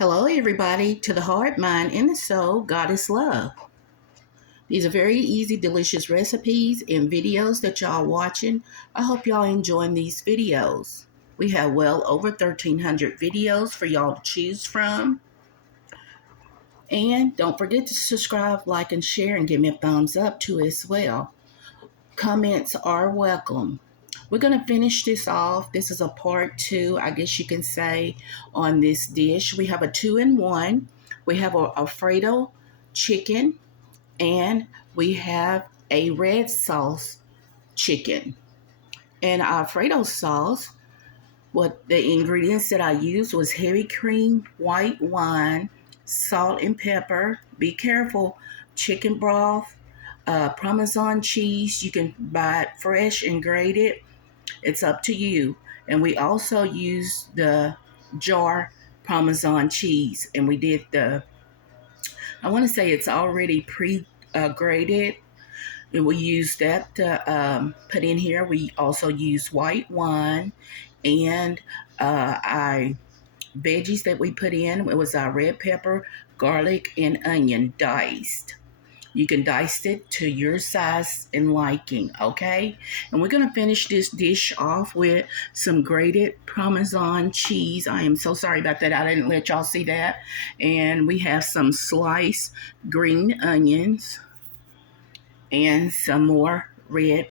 Hello, everybody, to the heart, mind, and the soul. God is love. These are very easy, delicious recipes and videos that y'all watching. I hope y'all enjoying these videos. We have well over 1,300 videos for y'all to choose from. And don't forget to subscribe, like, and share, and give me a thumbs up too as well. Comments are welcome. We're going to finish this off. This is a part two, I guess you can say, on this dish. We have a two-in-one. We have a Alfredo chicken, and we have a red sauce chicken. And Alfredo sauce, what the ingredients that I used was heavy cream, white wine, salt and pepper. Be careful, chicken broth, Parmesan cheese. You can buy it fresh and grate it. It's up to you. And we also use the jar Parmesan cheese, and we did I want to say it's already grated. And we use that to put in here. We also use white wine and our veggies that we put in. It was our red pepper, garlic, and onion diced. You can dice it to your size and liking, okay? And we're going to finish this dish off with some grated Parmesan cheese. I am so sorry about that. I didn't let y'all see that. And we have some sliced green onions and some more red